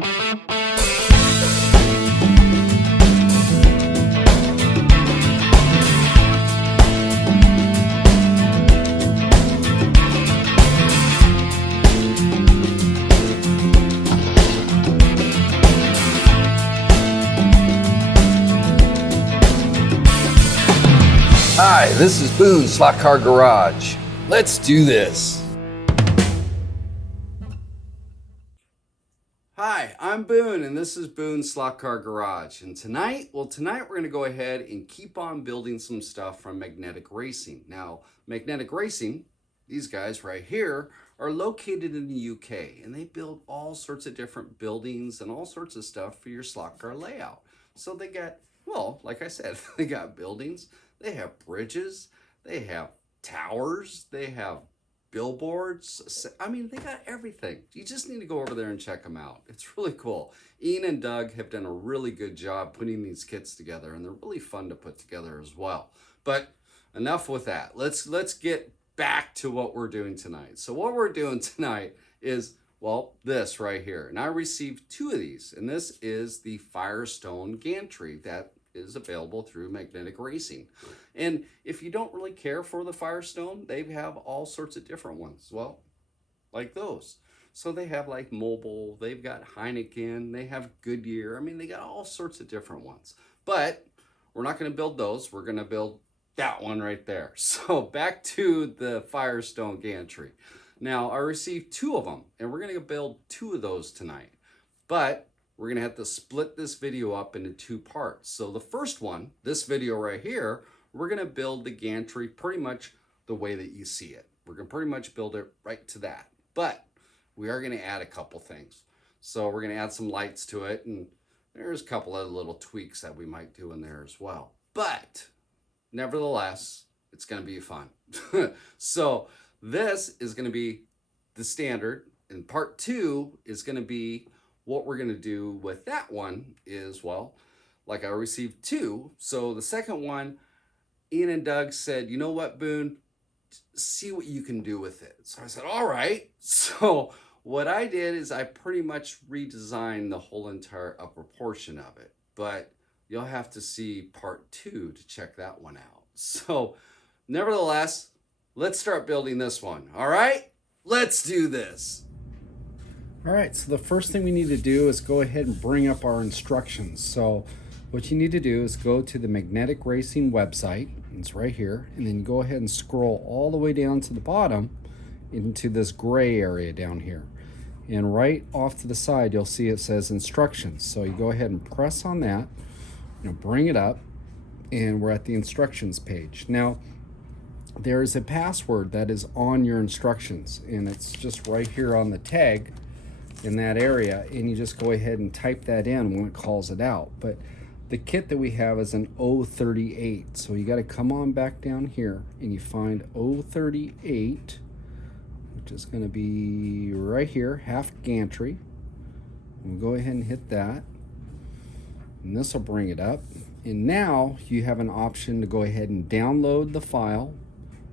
Hi, this is Boone Slot Car Garage. Let's do this. Hi, I'm Boone and this is Boone Slot Car Garage. And tonight we're going to go ahead and keep on building some stuff from Magnetic Racing. Now, Magnetic Racing, these guys right here, are located in the UK and they build all sorts of different buildings and all sorts of stuff for your slot car layout. So they got, well, like I said, they got buildings. They have bridges, they have towers, they have billboards. I mean, they got everything. You just need to go over there and check them out. It's really cool. Ian and Doug have done a really good job putting these kits together, and they're really fun to put together as well. But enough with that. Let's get back to what we're doing tonight. So what we're doing tonight is, well, this right here. And I received 2 of these, and this is the Firestone Gantry that is available through Magnetic Racing. And if you don't really care for the Firestone, they have all sorts of different ones. Well, like those. So they have like Mobile, they've got Heineken, they have Goodyear. I mean, they got all sorts of different ones. But we're not going to build those. We're going to build that one right there. So back to the Firestone Gantry. Now, I received 2 of them, and we're going to build 2 of those tonight. But we're going to have to split this video up into 2 parts. So the first one, this video right here, we're going to build the gantry pretty much the way that you see it. We're going to pretty much build it right to that. But we are going to add a couple things. So we're going to add some lights to it, and there's a couple of little tweaks that we might do in there as well. But nevertheless, it's going to be fun. So this is going to be the standard, and part 2 is going to be what we're going to do with that one is, well, like I received 2. So the second one, Ian and Doug said, you know what, Boone, see what you can do with it. So I said, all right. So what I did is I pretty much redesigned the whole entire upper portion of it. But you'll have to see part 2 to check that one out. So nevertheless, let's start building this one. All right, let's do this. All right, so the first thing we need to do is go ahead and bring up our instructions. So what you need to do is go to the Magnetic Racing website. It's right here. And then go ahead and scroll all the way down to the bottom into this gray area down here. And right off to the side, you'll see it says instructions. So you go ahead and press on that, bring it up, and we're at the instructions page. Now, there is a password that is on your instructions, and it's just right here on the tag in that area, and you just go ahead and type that in when it calls it out. But the kit that we have is an 038, so you got to come on back down here and you find 038, which is going to be right here, half gantry. We'll go ahead and hit that, and this will bring it up. And now you have an option to go ahead and download the file,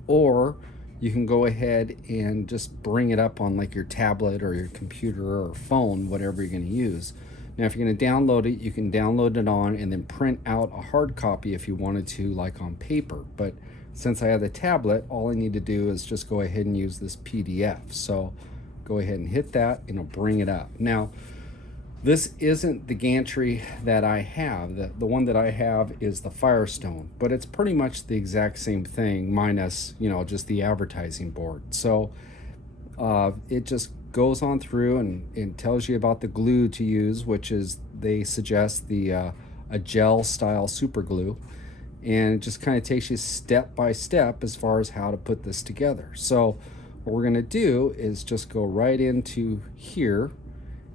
or you can go ahead and just bring it up on like your tablet or your computer or phone, whatever you're going to use. Now, if you're going to download it, you can download it on and then print out a hard copy if you wanted to, like on paper. But since I have the tablet, all I need to do is just go ahead and use this PDF. So go ahead and hit that and it'll bring it up. Now, this isn't the gantry that I have. The one that I have is the Firestone, but it's pretty much the exact same thing minus, just the advertising board. So it just goes on through and tells you about the glue to use, which is, they suggest a gel style super glue. And it just kind of takes you step by step as far as how to put this together. So what we're going to do is just go right into here.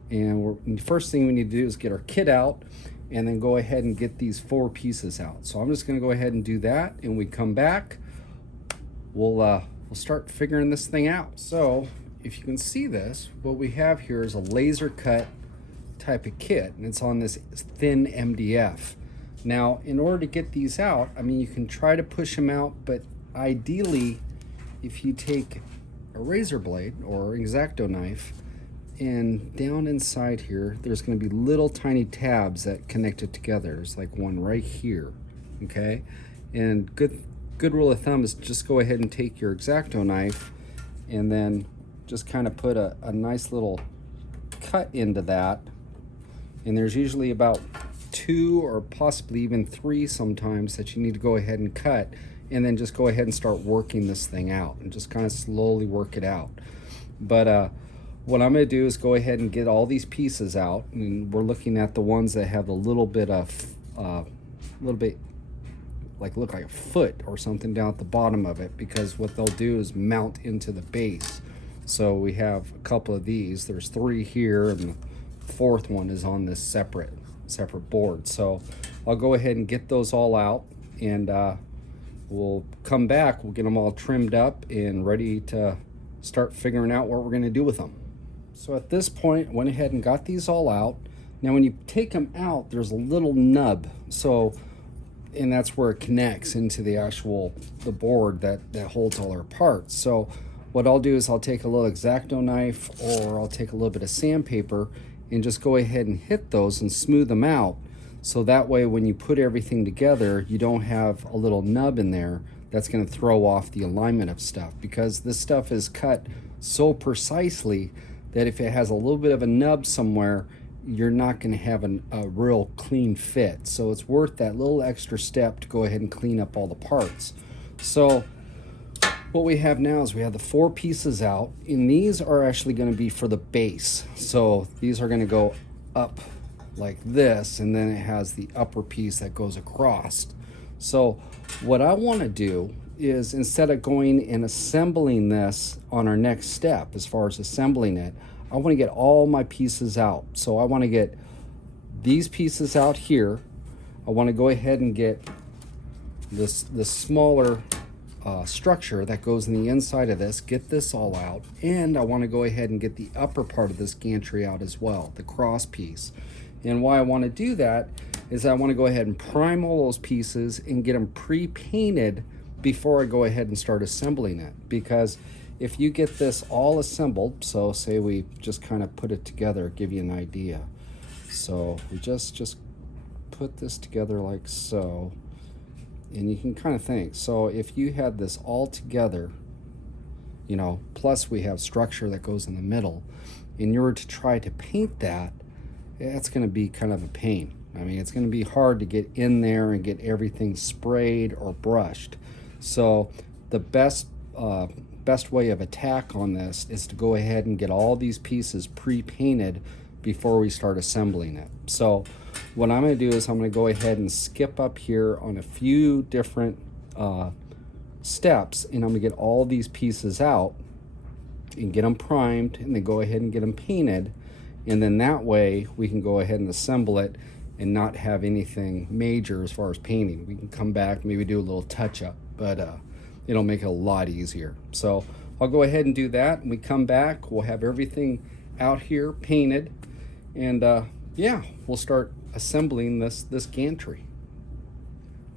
And the first thing we need to do is get our kit out and then go ahead and get these 4 pieces out. So I'm just going to go ahead and do that, and we come back, we'll start figuring this thing out. So if you can see this, what we have here is a laser cut type of kit, and it's on this thin MDF. Now, in order to get these out, I mean, you can try to push them out, but ideally, if you take a razor blade or X-Acto knife and down inside here, there's going to be little tiny tabs that connect it together. There's like one right here, okay? And good rule of thumb is just go ahead and take your X-Acto knife and then just kind of put a nice little cut into that. And there's usually about 2 or possibly even 3 sometimes that you need to go ahead and cut, and then just go ahead and start working this thing out and just kind of slowly work it out. But what I'm going to do is go ahead and get all these pieces out, and we're looking at the ones that have a little bit like look like a foot or something down at the bottom of it, because what they'll do is mount into the base. So we have a couple of these. There's 3 here, and the 4th one is on this separate board. So I'll go ahead and get those all out, and we'll come back. We'll get them all trimmed up and ready to start figuring out what we're going to do with them. So at this point, I went ahead and got these all out. Now when you take them out, there's a little nub, and that's where it connects into the board that holds all our parts. So what I'll do is I'll take a little X-Acto knife, or I'll take a little bit of sandpaper and just go ahead and hit those and smooth them out. So that way when you put everything together, you don't have a little nub in there that's going to throw off the alignment of stuff, because this stuff is cut so precisely that if it has a little bit of a nub somewhere, you're not going to have a real clean fit. So it's worth that little extra step to go ahead and clean up all the parts. So what we have now is we have the 4 pieces out, and these are actually going to be for the base. So these are going to go up like this, and then it has the upper piece that goes across. So what I want to do is, instead of going and assembling this on our next step, as far as assembling it, I want to get all my pieces out. So I want to get these pieces out here. I want to go ahead and get this smaller structure that goes in the inside of this, get this all out, and I want to go ahead and get the upper part of this gantry out as well, the cross piece. And why I want to do that is I want to go ahead and prime all those pieces and get them pre-painted before I go ahead and start assembling it. Because if you get this all assembled, so say we just kind of put it together, give you an idea. So we just put this together like so, and you can kind of think, so if you had this all together, you know, plus we have structure that goes in the middle, and you were to try to paint that, it's going to be kind of a pain. I mean, it's going to be hard to get in there and get everything sprayed or brushed. So the best way of attack on this is to go ahead and get all these pieces pre-painted before we start assembling it. So what I'm going to do is I'm going to go ahead and skip up here on a few different steps, and I'm going to get all these pieces out and get them primed, and then go ahead and get them painted, and then that way we can go ahead and assemble it and not have anything major as far as painting. We can come back, maybe do a little touch up, but it'll make it a lot easier. So I'll go ahead and do that, and we come back, we'll have everything out here painted, and yeah, we'll start assembling this gantry.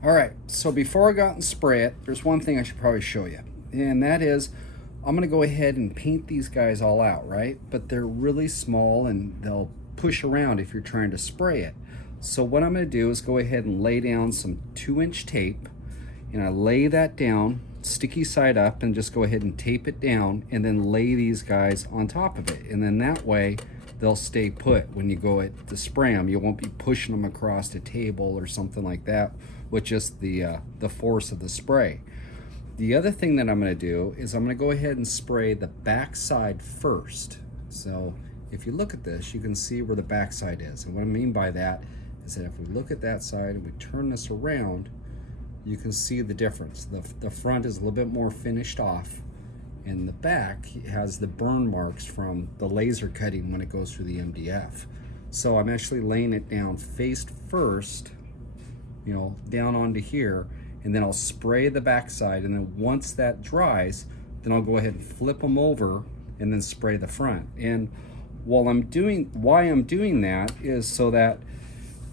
All right, so before I go out and spray it, there's one thing I should probably show you, and that is I'm gonna go ahead and paint these guys all out, right? But they're really small and they'll push around if you're trying to spray it. So what I'm gonna do is go ahead and lay down some 2-inch tape, and I lay that down, sticky side up, and just go ahead and tape it down, and then lay these guys on top of it. And then that way they'll stay put when you go to spray them. You won't be pushing them across the table or something like that with just the force of the spray. The other thing that I'm going to do is I'm going to go ahead and spray the back side first. So if you look at this, you can see where the back side is. And what I mean by that is that if we look at that side and we turn this around, you can see the difference. The front is a little bit more finished off, and the back has the burn marks from the laser cutting when it goes through the MDF. So I'm actually laying it down face first, you know, down onto here, and then I'll spray the backside, and then once that dries, then I'll go ahead and flip them over and then spray the front. And why I'm doing that is so that,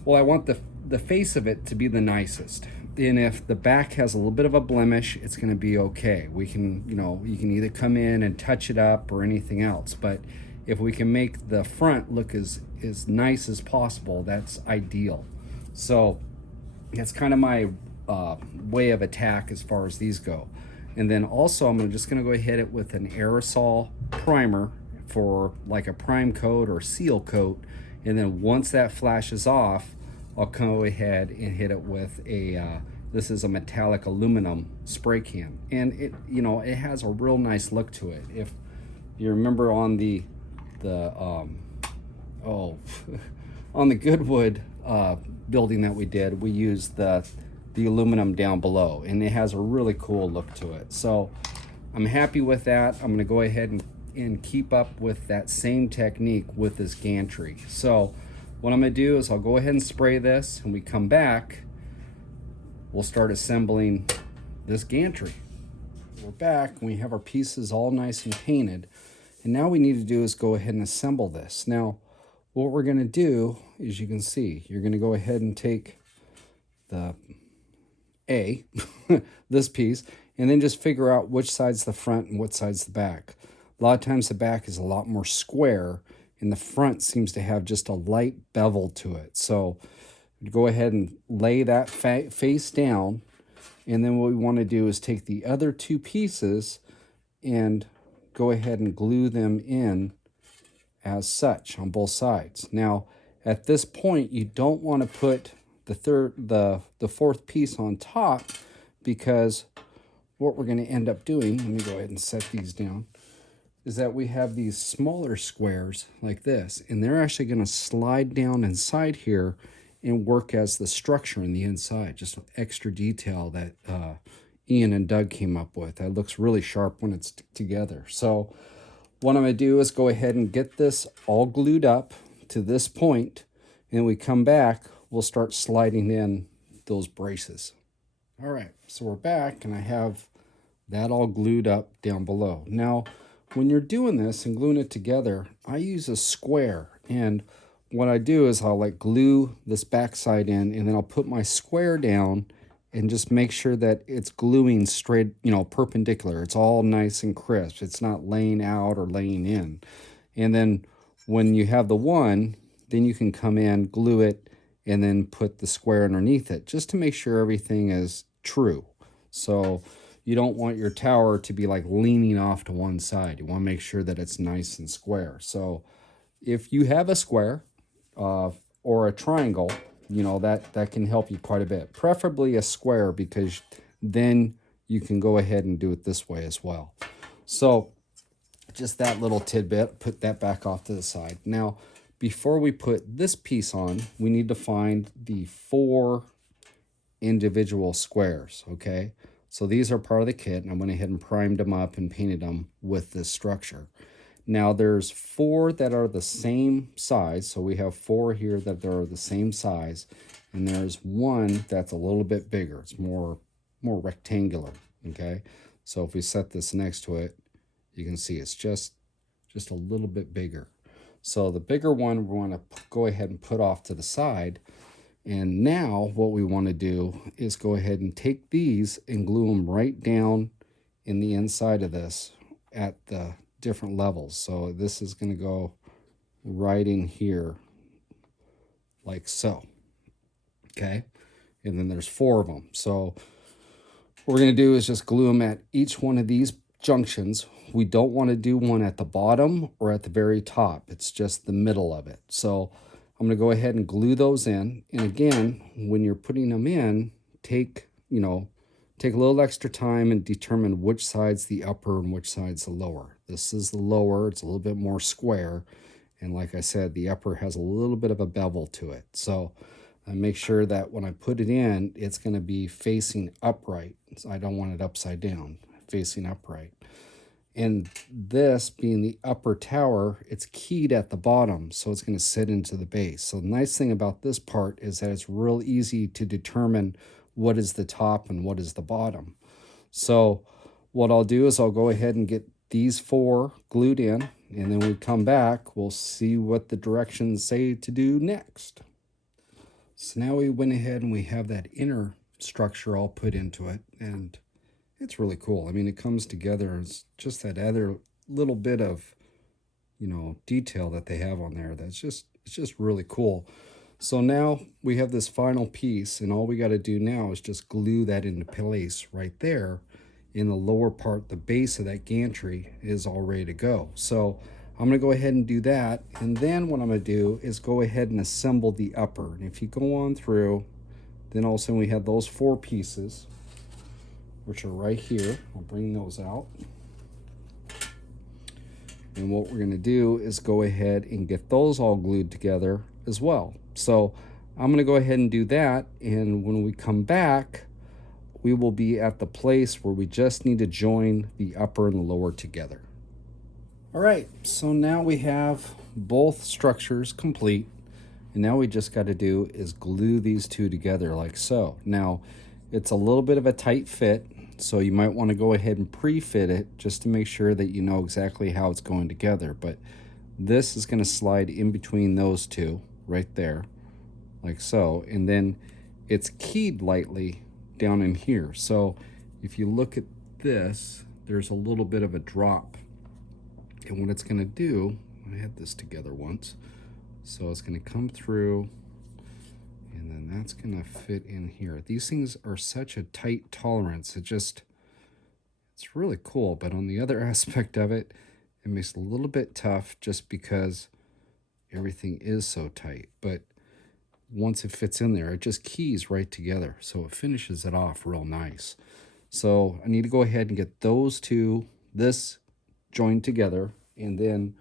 well, I want the face of it to be the nicest. And if the back has a little bit of a blemish, it's going to be okay. We can, you know, you can either come in and touch it up or anything else. But if we can make the front look as nice as possible, that's ideal. So that's kind of my way of attack as far as these go. And then also I'm just going to go ahead it with an aerosol primer for like a prime coat or seal coat. And then once that flashes off, I'll go ahead and hit it with a this is a metallic aluminum spray can, and it, you know, it has a real nice look to it. If you remember on the oh on the Goodwood building that we did, we used the aluminum down below, and it has a really cool look to it. So I'm happy with that. I'm going to go ahead and keep up with that same technique with this gantry. So what I'm going to do is I'll go ahead and spray this, and we come back, we'll start assembling this gantry. We're back and we have our pieces all nice and painted, and now we need to do is go ahead and assemble this. Now what we're going to do is, you can see, you're going to go ahead and take the this piece, and then just figure out which side's the front and what side's the back. A lot of times the back is a lot more square, and the front seems to have just a light bevel to it. So go ahead and lay that face down, and then what we want to do is take the other two pieces and go ahead and glue them in as such on both sides. Now at this point you don't want to put the fourth piece on top, because what we're going to end up doing, let me go ahead and set these down, is that we have these smaller squares like this, and they're actually going to slide down inside here and work as the structure in the inside. Just extra detail that Ian and Doug came up with. That looks really sharp when it's together. So what I'm going to do is go ahead and get this all glued up to this point, and we come back, we'll start sliding in those braces. All right, so we're back, and I have that all glued up down below. Now, when you're doing this and gluing it together, I use a square, and what I do is I'll like glue this backside in, and then I'll put my square down and just make sure that it's gluing straight, you know, perpendicular. It's all nice and crisp. It's not laying out or laying in. And then when you have the one, then you can come in, glue it, and then put the square underneath it, just to make sure everything is true. So you don't want your tower to be like leaning off to one side. You want to make sure that it's nice and square. So if you have a square or a triangle, you know, that can help you quite a bit. Preferably a square, because then you can go ahead and do it this way as well. So just that little tidbit, put that back off to the side. Now, before we put this piece on, we need to find the 4 individual squares, okay? So these are part of the kit, and I went ahead and primed them up and painted them with this structure. Now there's 4 that are the same size, so we have 4 here that are the same size, and there's 1 that's a little bit bigger. It's more rectangular, okay? So if we set this next to it, you can see it's just a little bit bigger. So the bigger one we want to go ahead and put off to the side. And now what we want to do is go ahead and take these and glue them right down in the inside of this at the different levels. So this is going to go right in here like so. Okay. And then there's 4 of them. So what we're going to do is just glue them at each one of these junctions. We don't want to do one at the bottom or at the very top. It's just the middle of it. So I'm going to go ahead and glue those in. And again, when you're putting them in, take a little extra time and determine which side's the upper and which side's the lower. This is the lower. It's a little bit more square. And like I said, the upper has a little bit of a bevel to it. So I make sure that when I put it in, it's going to be facing upright. So I don't want it upside down, facing upright. And this being the upper tower, it's keyed at the bottom, so it's going to sit into the base. So the nice thing about this part is that it's real easy to determine what is the top and what is the bottom. So what I'll do is I'll go ahead and get these 4 glued in, and then we come back, we'll see what the directions say to do next. So now we went ahead and we have that inner structure all put into it, and it's really cool. I mean, it comes together. It's just that other little bit of, detail that they have on there. It's just really cool. So now we have this final piece, and all we got to do now is just glue that into place right there. In the lower part, the base of that gantry is all ready to go. So I'm going to go ahead and do that, and then what I'm going to do is go ahead and assemble the upper. And if you go on through, then all of a sudden we have those 4 pieces, which are right here. I'll bring those out. And what we're going to do is go ahead and get those all glued together as well. So I'm going to go ahead and do that, and when we come back, we will be at the place where we just need to join the upper and the lower together. All right, so now we have both structures complete, and now we just got to do is glue these two together like so. Now, it's a little bit of a tight fit, so you might want to go ahead and pre-fit it just to make sure that you know exactly how it's going together. But this is going to slide in between those two right there, like so, and then it's keyed lightly down in here. So if you look at this, there's a little bit of a drop, and what it's going to do, I had this together once, so it's going to come through, and then that's going to fit in here. These things are such a tight tolerance. It's really cool, but on the other aspect of it, it makes it a little bit tough just because everything is so tight. But once it fits in there, it just keys right together, so it finishes it off real nice. So I need to go ahead and get those two, this joined together, and then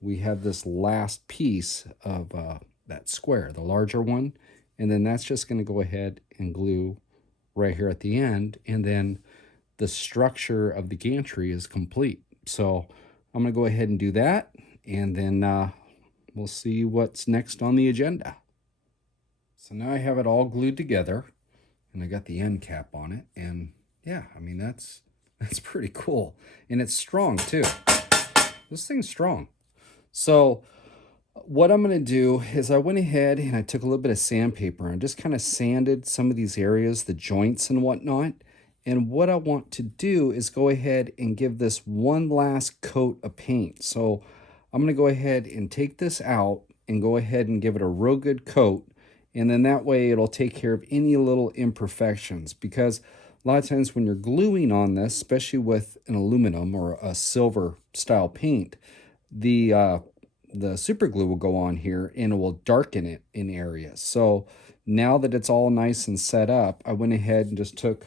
we have this last piece of that square, the larger one, and then that's just going to go ahead and glue right here at the end, and then the structure of the gantry is complete. So I'm going to go ahead and do that, and then we'll see what's next on the agenda. So now I have it all glued together, and I got the end cap on it, and yeah, I mean, that's pretty cool. And it's strong too. This thing's strong. So what I'm going to do is I went ahead and I took a little bit of sandpaper and just kind of sanded some of these areas, the joints and whatnot. And what I want to do is go ahead and give this one last coat of paint. So I'm going to go ahead and take this out and go ahead and give it a real good coat. And then that way it'll take care of any little imperfections, because a lot of times when you're gluing on this, especially with an aluminum or a silver style paint, the super glue will go on here and it will darken it in areas. So now that it's all nice and set up, I went ahead and just took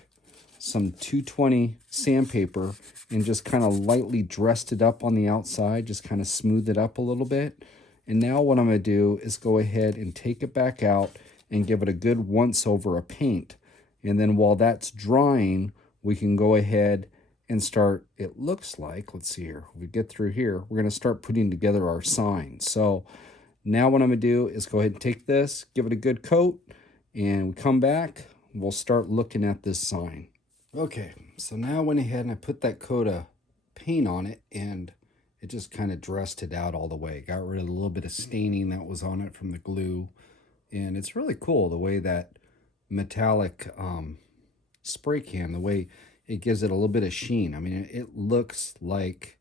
some 220 sandpaper and just kind of lightly dressed it up on the outside, just kind of smoothed it up a little bit. And now what I'm going to do is go ahead and take it back out and give it a good once over of paint. And then while that's drying, we can go ahead and start, it looks like, let's see here, we get through here, we're going to start putting together our sign. So now what I'm going to do is go ahead and take this, give it a good coat, and we come back, we'll start looking at this sign. Okay, so now I went ahead and I put that coat of paint on it, and it just kind of dressed it out all the way. Got rid of a little bit of staining that was on it from the glue. And it's really cool the way that metallic spray can, the way it gives it a little bit of sheen. I mean, it looks like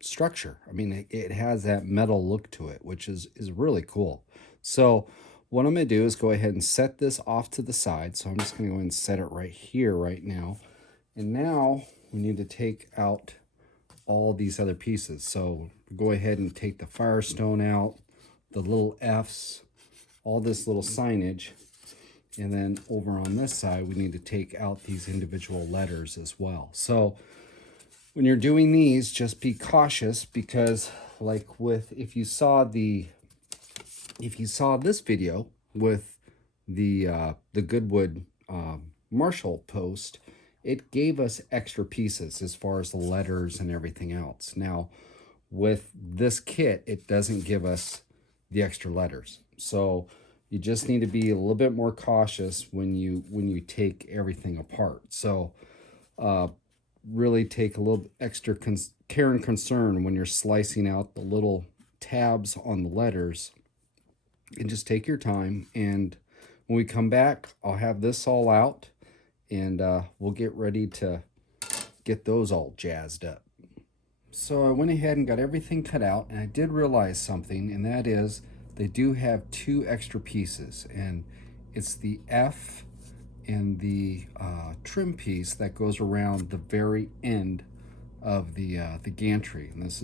structure. I mean, it has that metal look to it, which is really cool. So what I'm going to do is go ahead and set this off to the side. So I'm just going to go ahead and set it right here right now. And now we need to take out all these other pieces. So go ahead and take the Firestone out, the little F's, all this little signage, and then over on this side we need to take out these individual letters as well. So when you're doing these, just be cautious, because like if you saw this video with the Goodwood Marshall post, it gave us extra pieces as far as the letters and everything else. Now, with this kit, it doesn't give us the extra letters. So you just need to be a little bit more cautious when you take everything apart. So really take a little extra care and concern when you're slicing out the little tabs on the letters, and just take your time. And when we come back, I'll have this all out, and we'll get ready to get those all jazzed up. So I went ahead and got everything cut out, and I did realize something, and that is they do have two extra pieces, and it's the F and the trim piece that goes around the very end of the gantry, and this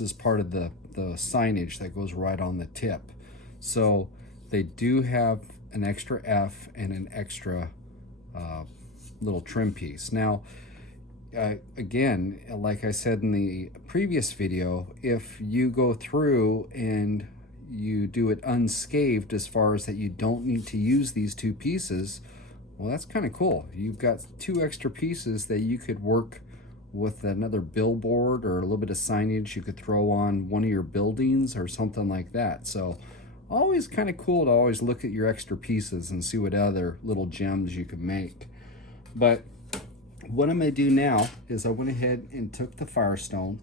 is part of the signage that goes right on the tip. So they do have an extra F and an extra uh, little trim piece. Now, again, like I said in the previous video, if you go through and you do it unscathed as far as that you don't need to use these two pieces, well, that's kind of cool. You've got two extra pieces that you could work with another billboard or a little bit of signage you could throw on one of your buildings or something like that. So always kind of cool to always look at your extra pieces and see what other little gems you can make. But what I'm going to do now is I went ahead and took the Firestone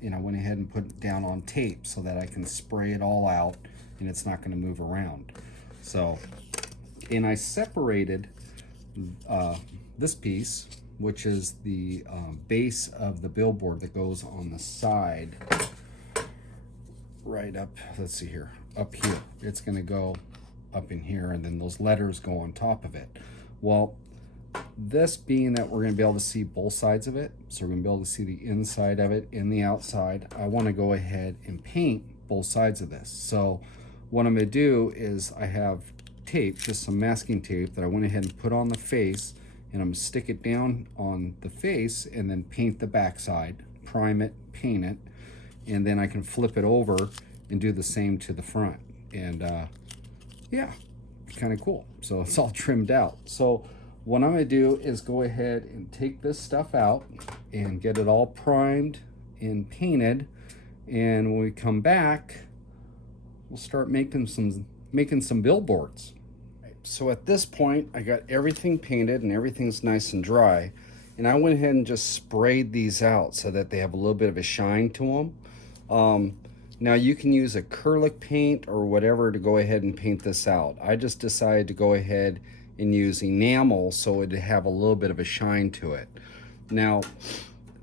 and I went ahead and put it down on tape so that I can spray it all out and it's not going to move around. So, and I separated this piece, which is the base of the billboard that goes on the side right up, let's see here, up here. It's going to go up in here, and then those letters go on top of it. Well, this being that we're going to be able to see both sides of it, so we're going to be able to see the inside of it and the outside, I want to go ahead and paint both sides of this. So what I'm going to do is I have tape, just some masking tape that I went ahead and put on the face, and I'm going to stick it down on the face and then paint the back side, prime it, paint it, and then I can flip it over and do the same to the front. And yeah, kind of cool. So it's all trimmed out. So what I'm going to do is go ahead and take this stuff out and get it all primed and painted, and when we come back we'll start making some billboards. So at this point I got everything painted and everything's nice and dry, and I went ahead and just sprayed these out so that they have a little bit of a shine to them. Now you can use acrylic paint or whatever to go ahead and paint this out. I just decided to go ahead and use enamel so it'd have a little bit of a shine to it. Now,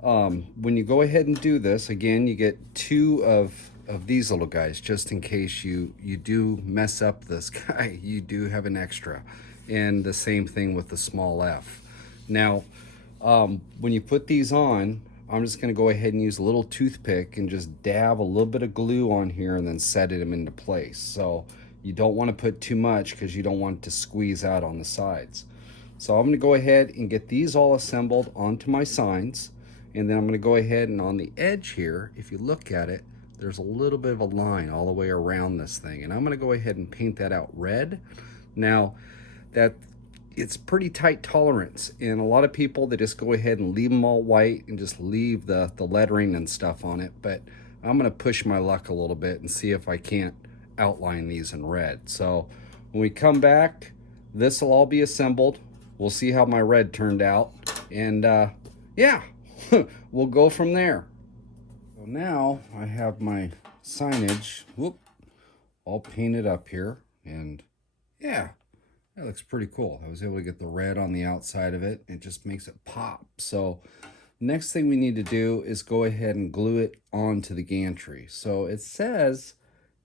when you go ahead and do this, again, you get two of these little guys, just in case you do mess up this guy, you do have an extra. And the same thing with the small F. Now, when you put these on, I'm just going to go ahead and use a little toothpick and just dab a little bit of glue on here and then set them into place. So you don't want to put too much because you don't want it to squeeze out on the sides. So I'm going to go ahead and get these all assembled onto my signs, and then I'm going to go ahead and on the edge here, if you look at it, there's a little bit of a line all the way around this thing, and I'm going to go ahead and paint that out red. Now that it's pretty tight tolerance, and a lot of people, they just go ahead and leave them all white and just leave the lettering and stuff on it, but I'm going to push my luck a little bit and see if I can't outline these in red. So when we come back, this will all be assembled. We'll see how my red turned out, and yeah, we'll go from there. So now I have my signage all painted up here, and yeah, that looks pretty cool. I was able to get the red on the outside of it. It just makes it pop. So next thing we need to do is go ahead and glue it onto the gantry. So it says,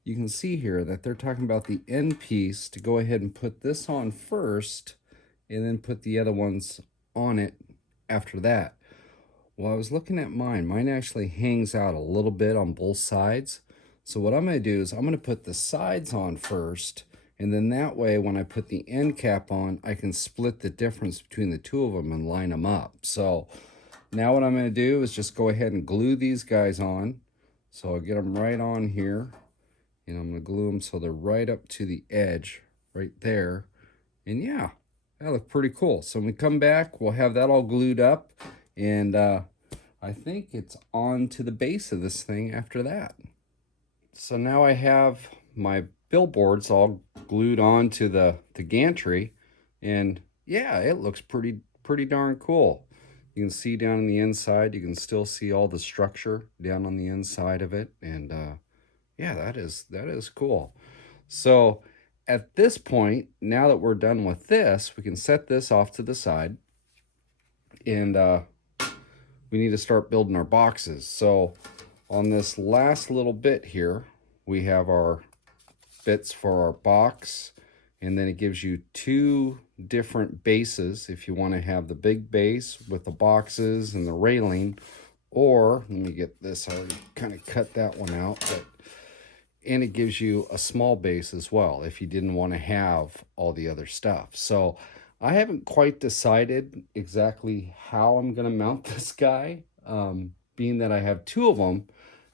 you can see here that they're talking about the end piece to go ahead and put this on first and then put the other ones on it after that. Well, I was looking at mine. Mine actually hangs out a little bit on both sides. So what I'm going to do is I'm going to put the sides on first, and then that way when I put the end cap on, I can split the difference between the two of them and line them up. So now what I'm going to do is just go ahead and glue these guys on. So I'll get them right on here, and I'm going to glue them so they're right up to the edge right there. And yeah, that looks pretty cool. So when we come back, we'll have that all glued up, and I think it's on to the base of this thing after that. So now I have my billboards all glued onto the gantry, and yeah, it looks pretty darn cool. You can see down on the inside, you can still see all the structure down on the inside of it, and yeah, that is cool. So at this point, now that we're done with this, we can set this off to the side, and we need to start building our boxes. So on this last little bit here, we have our bits for our box, and then it gives you two different bases if you want to have the big base with the boxes and the railing, or let me get this, I already kind of cut that one out, but and it gives you a small base as well if you didn't want to have all the other stuff. So I haven't quite decided exactly how I'm going to mount this guy. Being that I have two of them,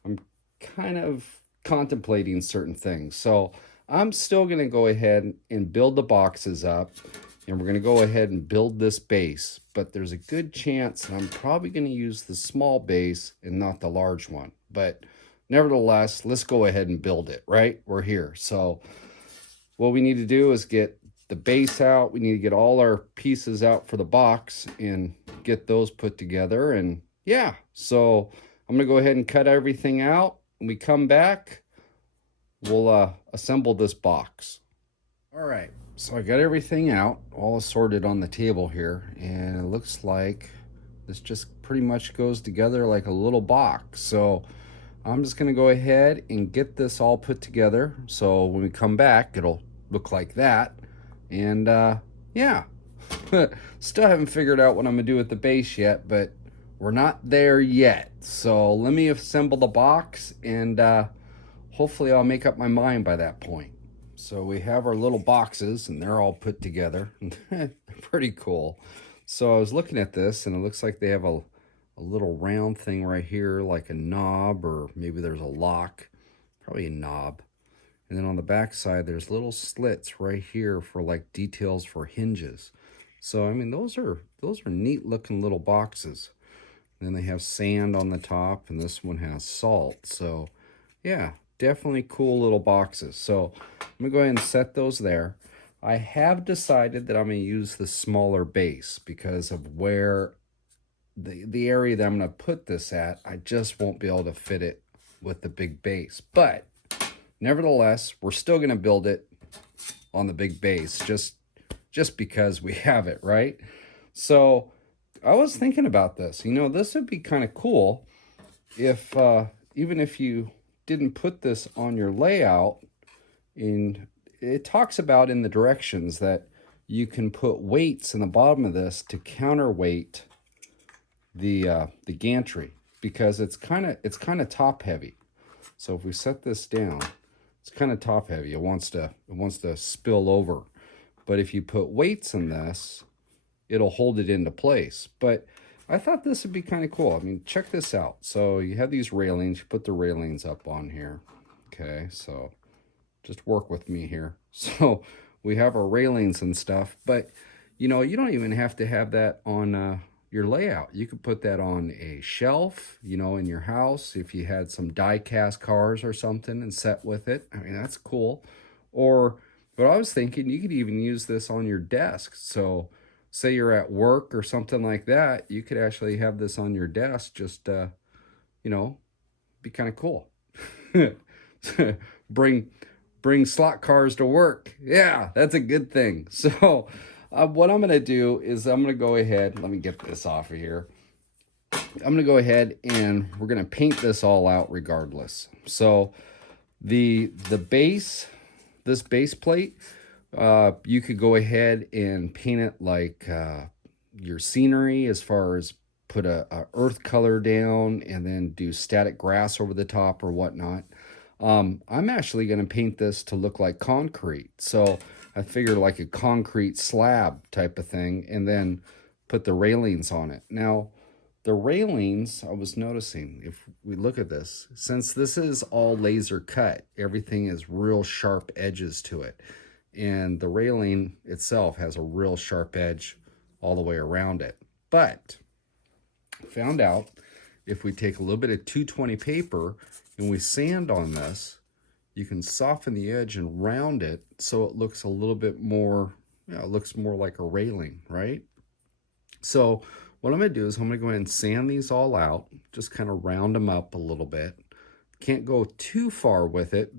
I'm kind of contemplating certain things. So I'm still going to go ahead and build the boxes up, and we're going to go ahead and build this base. But there's a good chance that I'm probably going to use the small base and not the large one. But nevertheless, let's go ahead and build it, right? We're here. So what we need to do is get the base out. We need to get all our pieces out for the box and get those put together. And yeah, so I'm going to go ahead and cut everything out. When we come back, we'll assemble this box. All right, so I got everything out, all assorted on the table here, and it looks like this just pretty much goes together like a little box. So I'm just gonna go ahead and get this all put together. So when we come back, it'll look like that. And yeah, still haven't figured out what I'm gonna do with the base yet, but we're not there yet. So let me assemble the box, and hopefully I'll make up my mind by that point. So we have our little boxes, and they're all put together. Pretty cool. So I was looking at this, and it looks like they have a little round thing right here, like a knob, or maybe there's a lock, probably a knob. And then on the back side, there's little slits right here for like details for hinges. So I mean, those are neat looking little boxes. And then they have sand on the top, and this one has salt. So yeah, definitely cool little boxes. So I'm gonna go ahead and set those there. I have decided that I'm gonna use the smaller base because of where the area that I'm going to put this at. I just won't be able to fit it with the big base. But nevertheless, we're still going to build it on the big base just because we have it, right? So I was thinking about this. You know, this would be kind of cool if even if you didn't put this on your layout. It talks about in the directions that you can put weights in the bottom of this to counterweight the gantry, because it's kind of top heavy. So if we set this down, it's kind of top heavy. It wants to spill over. But if you put weights in this, it'll hold it into place. But I thought this would be kind of cool. I mean, check this out. So you have these railings. You put the railings up on here. Okay, so just work with me here. So we have our railings and stuff, but you know, you don't even have to have that on your layout. You could put that on a shelf, you know, in your house if you had some die-cast cars or something and set with it. I mean, that's cool. Or, but I was thinking you could even use this on your desk. So say you're at work or something like that, you could actually have this on your desk, just, you know, be kind of cool. Bring slot cars to work. Yeah, that's a good thing. So what I'm going to do is I'm going to go ahead, let me get this off of here. I'm going to go ahead and we're going to paint this all out regardless. So the base, this base plate, you could go ahead and paint it like your scenery, as far as put a earth color down and then do static grass over the top or whatnot. I'm actually going to paint this to look like concrete. So I figured like a concrete slab type of thing, and then put the railings on it. Now, the railings, I was noticing, if we look at this, since this is all laser cut, everything is real sharp edges to it. And the railing itself has a real sharp edge all the way around it. But found out if we take a little bit of 220 paper and we sand on this, you can soften the edge and round it so it looks a little bit more, it looks more like a railing, right? So what I'm going to do is I'm going to go ahead and sand these all out, just kind of round them up a little bit. Can't go too far with it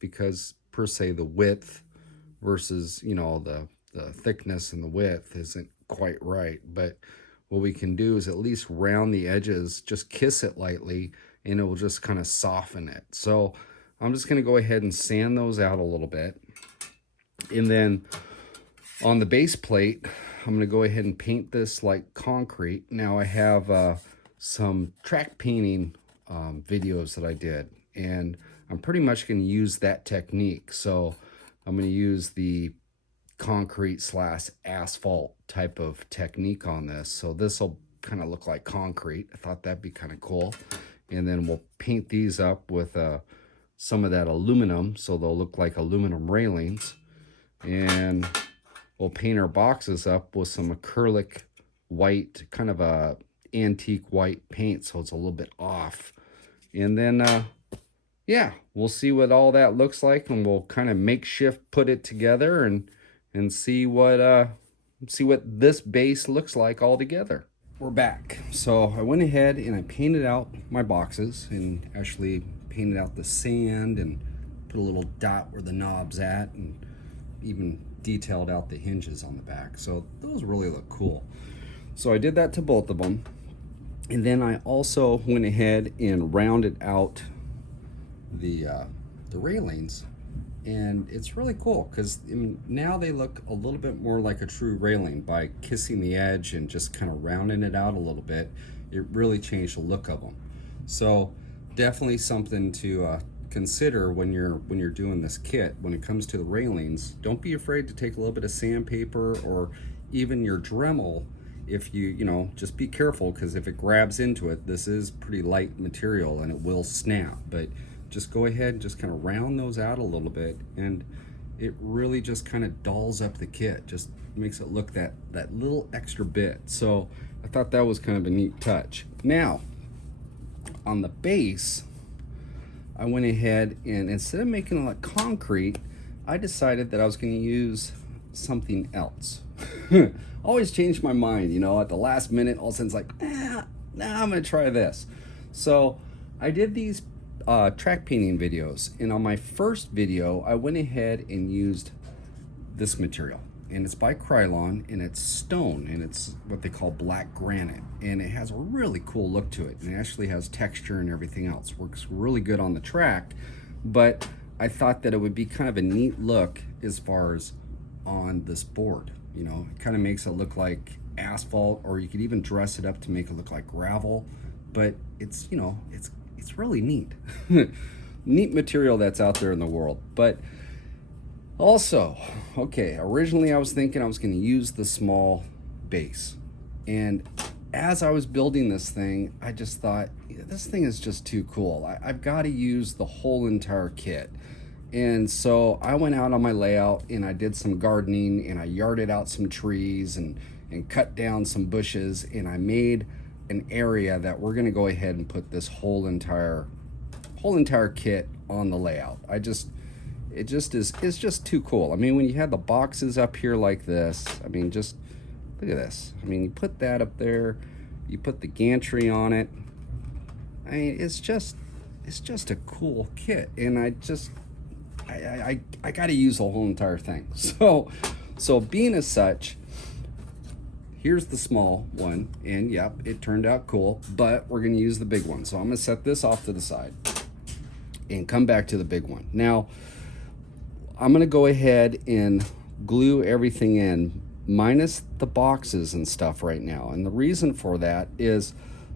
because per se the width versus, you know, the thickness and the width isn't quite right. But what we can do is at least round the edges, just kiss it lightly, and it will just kind of soften it. So I'm just going to go ahead and sand those out a little bit. And then on the base plate, I'm going to go ahead and paint this like concrete. Now I have some track painting videos that I did, and I'm pretty much going to use that technique. So I'm going to use the concrete slash asphalt type of technique on this. So this will kind of look like concrete. I thought that'd be kind of cool. And then we'll paint these up with some of that aluminum, so they'll look like aluminum railings. And we'll paint our boxes up with some acrylic white, kind of a antique white paint, so it's a little bit off. And then yeah, we'll see what all that looks like, and we'll kind of makeshift put it together and see what this base looks like all together. We're back. So I went ahead and I painted out my boxes, and actually painted out the sand and put a little dot where the knob's at, and even detailed out the hinges on the back. So those really look cool. So I did that to both of them. And then I also went ahead and rounded out the railings, and it's really cool because now they look a little bit more like a true railing. By kissing the edge and just kind of rounding it out a little bit, it really changed the look of them. So definitely something to consider when you're doing this kit. When it comes to the railings, don't be afraid to take a little bit of sandpaper or even your Dremel. If you know, just be careful, because if it grabs into it, this is pretty light material and it will snap. But just go ahead and just kind of round those out a little bit, and it really just kind of dolls up the kit, just makes it look that little extra bit. So I thought that was kind of a neat touch. Now on the base, I went ahead and instead of making it like concrete, I decided that I was going to use something else. Always change my mind, you know, at the last minute. All of a sudden it's like, nah, I'm going to try this. So I did these track painting videos, and on my first video I went ahead and used this material, and it's by Krylon, and it's stone, and it's what they call black granite, and it has a really cool look to it, and it actually has texture and everything else. Works really good on the track, but I thought that it would be kind of a neat look as far as on this board. You know, it kind of makes it look like asphalt, or you could even dress it up to make it look like gravel. But it's, you know, it's really neat. Neat material that's out there in the world. But also, okay, originally I was thinking I was going to use the small base, and as I was building this thing, I just thought, this thing is just too cool. I've got to use the whole entire kit. And so I went out on my layout and I did some gardening, and I yarded out some trees and cut down some bushes, and I made an area that we're going to go ahead and put this whole entire kit on the layout. It's just too cool. I mean, when you have the boxes up here like this, I mean, just look at this. I mean, you put that up there, you put the gantry on it. I mean, it's just a cool kit, and I got to use the whole entire thing. So being as such, here's the small one, and yep, it turned out cool, but we're going to use the big one. So I'm going to set this off to the side and come back to the big one. Now, I'm going to go ahead and glue everything in, minus the boxes and stuff right now. And the reason for that is,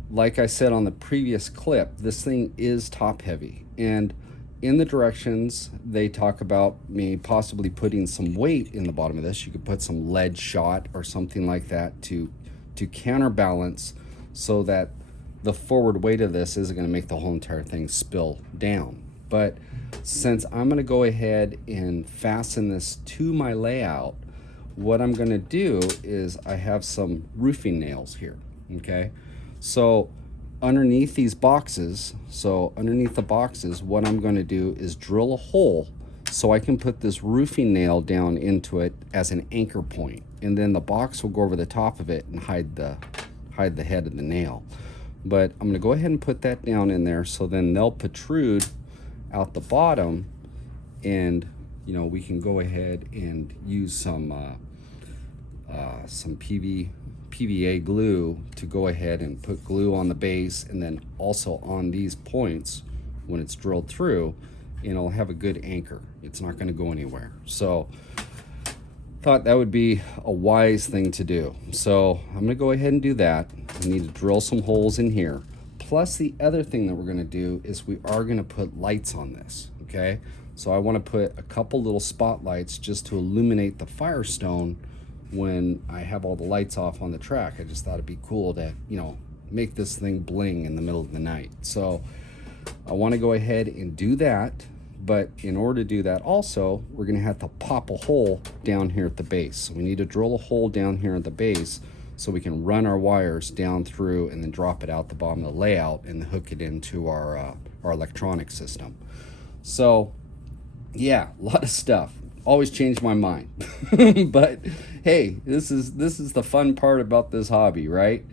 like I said on the previous clip, this thing is top heavy, and in the directions they talk about me possibly putting some weight in the bottom of this. You could put some lead shot or something like that to counterbalance, so that the forward weight of this isn't going to make the whole entire thing spill down. But since I'm going to go ahead and fasten this to my layout, what I'm going to do is I have some roofing nails here. Okay, so underneath these boxes, what I'm going to do is drill a hole so I can put this roofing nail down into it as an anchor point, and then the box will go over the top of it and hide the head of the nail. But I'm going to go ahead and put that down in there, so then they'll protrude out the bottom, and you know, we can go ahead and use some PVA glue to go ahead and put glue on the base and then also on these points when it's drilled through, and it'll have a good anchor. It's not going to go anywhere. So thought that would be a wise thing to do. So I'm going to go ahead and do that. I need to drill some holes in here. Plus the other thing that we're going to do is we are going to put lights on this, okay? So I want to put a couple little spotlights just to illuminate the Firestone when I have all the lights off on the track. I just thought it'd be cool to, you know, make this thing bling in the middle of the night. So I want to go ahead and do that, but in order to do that also, we're going to have to pop a hole down here at the base. So we need to drill a hole down here at the base so we can run our wires down through and then drop it out the bottom of the layout and hook it into our electronic system. So yeah, a lot of stuff. Always change my mind. But hey, this is the fun part about this hobby, right?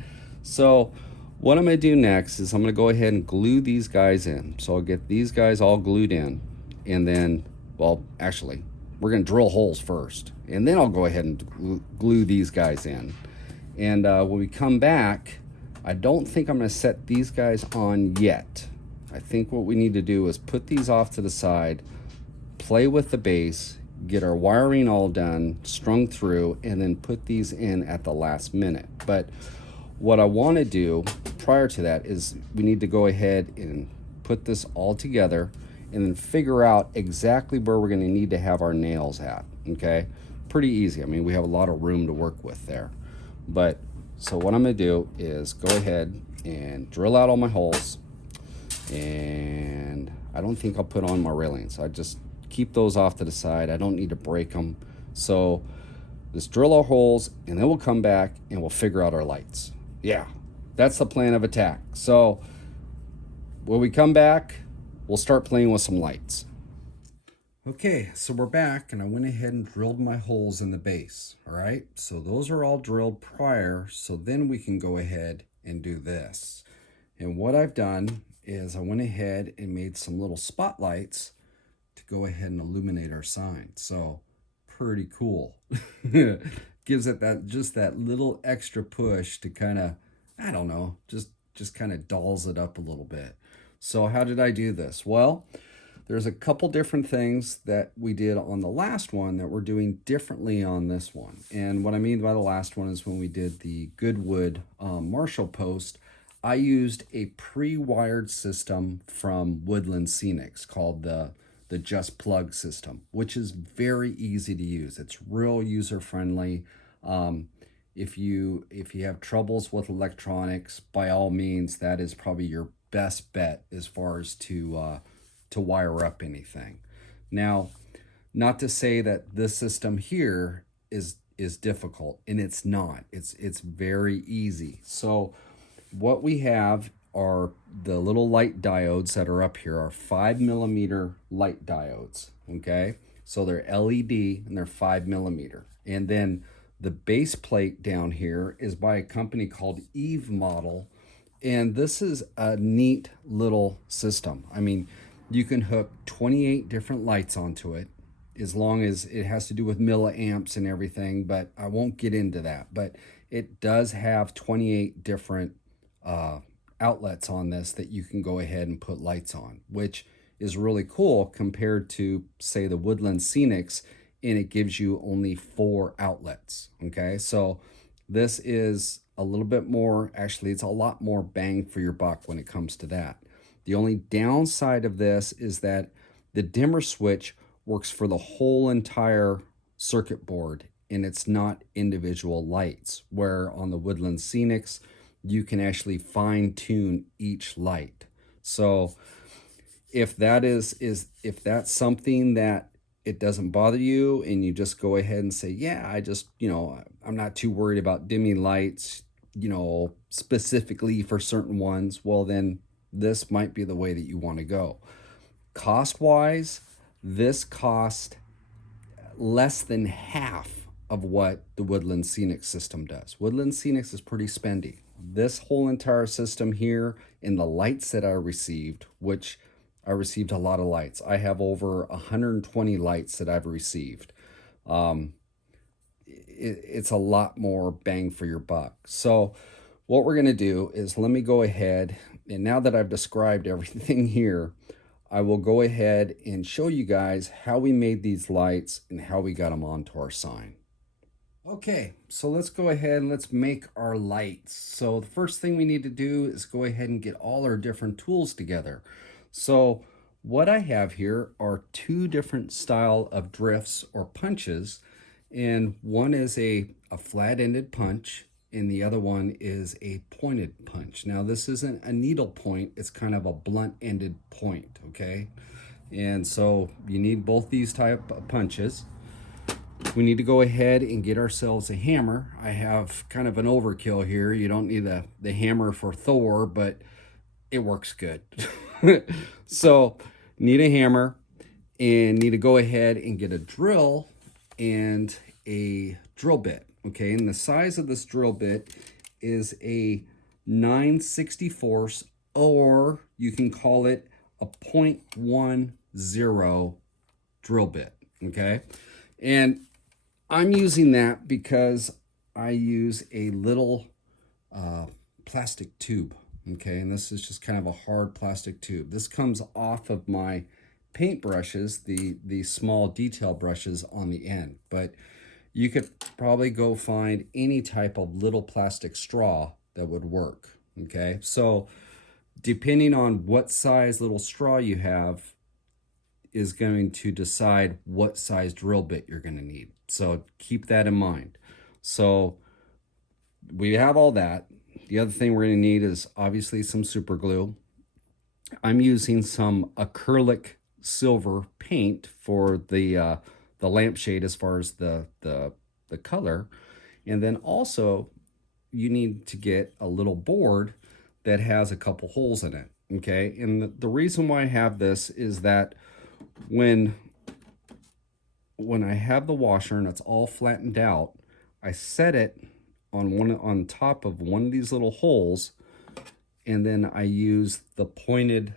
So what I'm going to do next is I'm going to go ahead and glue these guys in. So I'll get these guys all glued in, and then, well, actually, we're going to drill holes first, and then I'll go ahead and glue these guys in. And when we come back, I don't think I'm going to set these guys on yet. I think what we need to do is put these off to the side, play with the base, get our wiring all done, strung through, and then put these in at the last minute. But what I want to do prior to that is we need to go ahead and put this all together and then figure out exactly where we're going to need to have our nails at, okay? Pretty easy. I mean, we have a lot of room to work with there. But so what I'm going to do is go ahead and drill out all my holes, and I don't think I'll put on my railings. I just keep those off to the side. I don't need to break them. So let's drill our holes, and then we'll come back and we'll figure out our lights. Yeah, that's the plan of attack. So when we come back, we'll start playing with some lights. Okay, so we're back, and I went ahead and drilled my holes in the base. All right, so those are all drilled prior, so then we can go ahead and do this. And what I've done is I went ahead and made some little spotlights to go ahead and illuminate our sign. So pretty cool. Gives it that, just that little extra push to kind of, I don't know, just kind of dolls it up a little bit. So how did I do this? Well, there's a couple different things that we did on the last one that we're doing differently on this one. And what I mean by the last one is when we did the Goodwood Marshall post, I used a pre-wired system from Woodland Scenics called the Just Plug system, which is very easy to use. It's real user friendly. If you have troubles with electronics, by all means, that is probably your best bet as far as to wire up anything. Now, not to say that this system here is difficult, and it's not. It's very easy. So what we have are the little light diodes that are up here are 5mm light diodes, okay? So they're LED and they're 5mm. And then the base plate down here is by a company called Eve Model, and this is a neat little system. I mean, you can hook 28 different lights onto it, as long as it has to do with milliamps and everything, but I won't get into that. But it does have 28 different outlets on this that you can go ahead and put lights on, which is really cool compared to, say, the Woodland Scenics, and it gives you only 4 outlets, okay? So this is a little bit more, actually, it's a lot more bang for your buck when it comes to that. The only downside of this is that the dimmer switch works for the whole entire circuit board, and it's not individual lights, where on the Woodland Scenics, you can actually fine tune each light. So if that if that's something that it doesn't bother you and you just go ahead and say, yeah, I'm not too worried about dimming lights, specifically for certain ones, well, then this might be the way that you want to go. Cost wise, this cost less than half of what the Woodland Scenic system does. Woodland Scenics is pretty spendy. This whole entire system here and the lights that I received, which I received a lot of lights. I have over 120 lights that I've received. it's a lot more bang for your buck. So what we're going to do is, let me go ahead, and now that I've described everything here, I will go ahead and show you guys how we made these lights and how we got them onto our sign. Okay, so let's go ahead and let's make our lights. So the first thing we need to do is go ahead and get all our different tools together. So what I have here are two different style of drifts or punches, and one is a flat-ended punch and the other one is a pointed punch. Now this isn't a needle point, it's kind of a blunt-ended point, okay? And so you need both these type of punches. We need to go ahead and get ourselves a hammer. I have kind of an overkill here. You don't need the hammer for Thor, but it works good. So need a hammer and need to go ahead and get a drill and a drill bit. Okay, and the size of this drill bit is a 9/64, or you can call it a 0.10 drill bit. Okay, and I'm using that because I use a little plastic tube. Okay, and this is just kind of a hard plastic tube. This comes off of my paint brushes, the small detail brushes on the end, but you could probably go find any type of little plastic straw that would work. Okay, so depending on what size little straw you have is going to decide what size drill bit you're going to need. So keep that in mind. So we have all that. The other thing we're going to need is obviously some super glue. I'm using some acrylic silver paint for the lampshade as far as the color. And then also you need to get a little board that has a couple holes in it. Okay, and the reason why I have this is that when I have the washer and it's all flattened out, I set it on top of one of these little holes, and then I use the pointed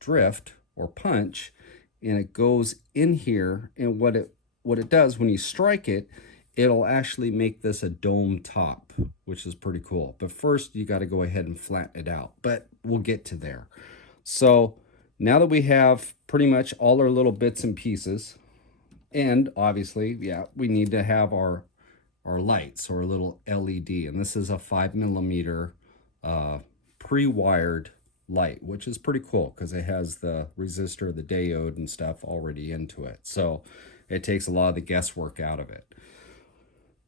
drift or punch, and it goes in here. And what it does when you strike it, it'll actually make this a dome top, which is pretty cool. But first, you got to go ahead and flatten it out. But we'll get to there. So now that we have pretty much all our little bits and pieces, and obviously, yeah, we need to have our lights or a little LED. And this is a 5mm pre-wired light, which is pretty cool because it has the resistor, the diode and stuff already into it. So it takes a lot of the guesswork out of it.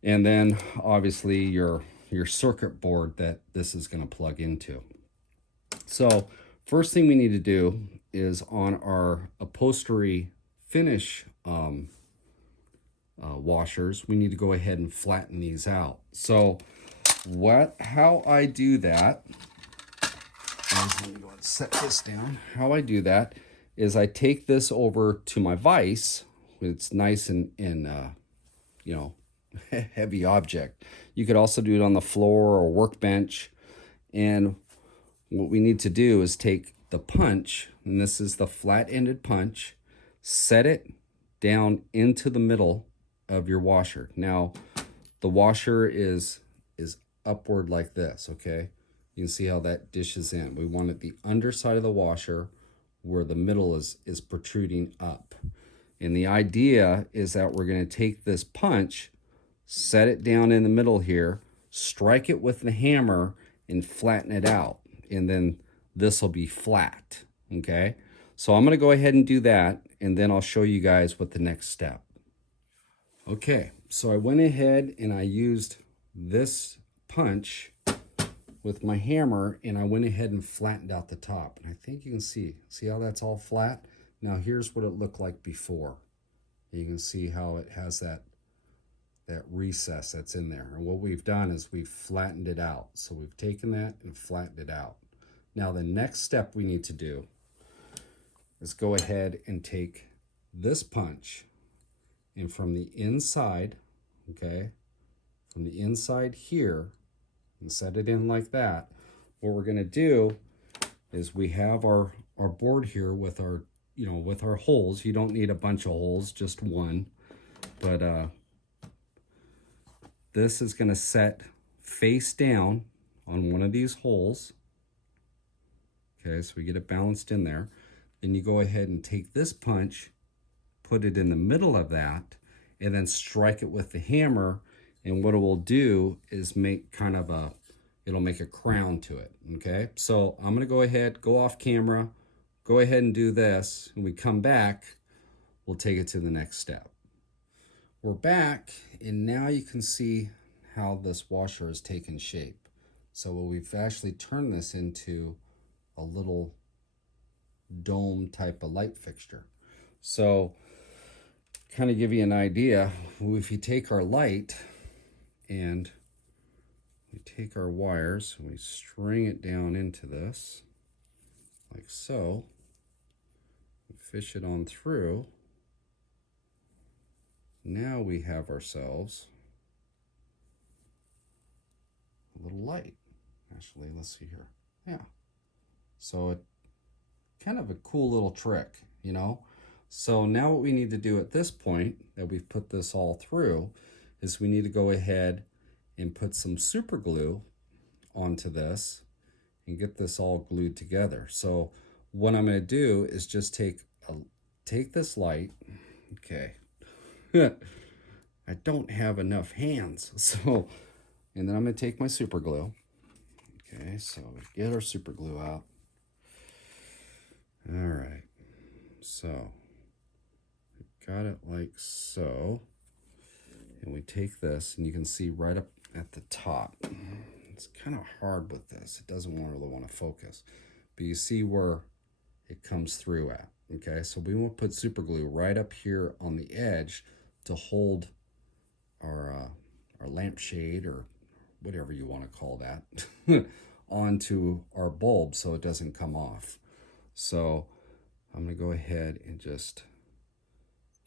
And then obviously your circuit board that this is going to plug into. So first thing we need to do is on our upholstery finish washers, we need to go ahead and flatten these out. So how I do that, let me go ahead and set this down. How I do that is I take this over to my vise. It's nice and you know, heavy object. You could also do it on the floor or workbench. And what we need to do is take the punch, and this is the flat-ended punch, set it down into the middle of your washer. Now, the washer is upward like this, okay? You can see how that dishes in. We want it the underside of the washer where the middle is protruding up. And the idea is that we're going to take this punch, set it down in the middle here, strike it with the hammer, and flatten it out. And then this will be flat, okay? So I'm going to go ahead and do that, and then I'll show you guys what the next step. Okay, so I went ahead and I used this punch with my hammer, and I went ahead and flattened out the top. And I think you can see how that's all flat? Now here's what it looked like before. You can see how it has that recess that's in there. And what we've done is we've flattened it out. So we've taken that and flattened it out. Now the next step we need to do is go ahead and take this punch, and from the inside, okay, from the inside here, and set it in like that. What we're going to do is we have our board here with our, with our holes. You don't need a bunch of holes, just one. But this is going to set face down on one of these holes. Okay, so we get it balanced in there. Then you go ahead and take this punch, put it in the middle of that, and then strike it with the hammer. And what it will do is make kind of a, it'll make a crown to it. Okay, so I'm going to go ahead, go off camera, go ahead and do this. When we come back, we'll take it to the next step. We're back, and now you can see how this washer has taken shape. So we've actually turned this into a little dome type of light fixture. So kind of give you an idea, if you take our light and we take our wires and we string it down into this like so, we fish it on through. Now we have ourselves a little light. Actually, let's see here. Yeah. So it kind of a cool little trick, you know? So now what we need to do at this point that we've put this all through is we need to go ahead and put some super glue onto this and get this all glued together. So what I'm going to do is just take this light. Okay. I don't have enough hands. So, and then I'm going to take my super glue. Okay, so we get our super glue out. All right. So, we got it like so. And we take this, and you can see right up at the top. It's kind of hard with this. It doesn't really want to focus. But you see where it comes through at. Okay, so we want to put super glue right up here on the edge to hold our lampshade, or whatever you want to call that, onto our bulb so it doesn't come off. So I'm going to go ahead and just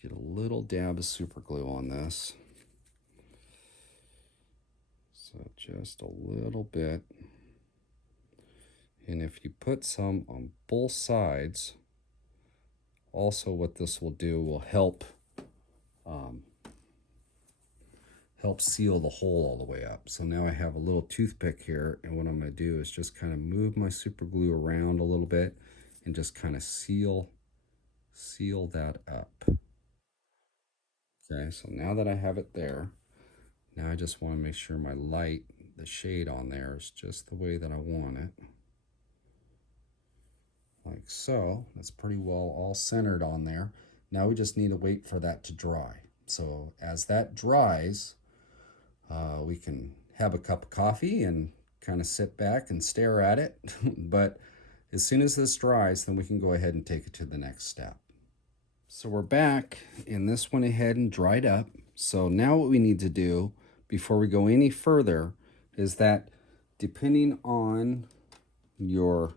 get a little dab of super glue on this. So just a little bit. And if you put some on both sides, also what this will do will help seal the hole all the way up. So now I have a little toothpick here, and what I'm going to do is just kind of move my super glue around a little bit and just kind of seal that up. Okay, so now that I have it there, now I just want to make sure my light, the shade on there, is just the way that I want it. Like so. That's pretty well all centered on there. Now we just need to wait for that to dry. So as that dries, we can have a cup of coffee and kind of sit back and stare at it. But as soon as this dries, then we can go ahead and take it to the next step. So we're back, and this went ahead and dried up. So now what we need to do before we go any further is that, depending on your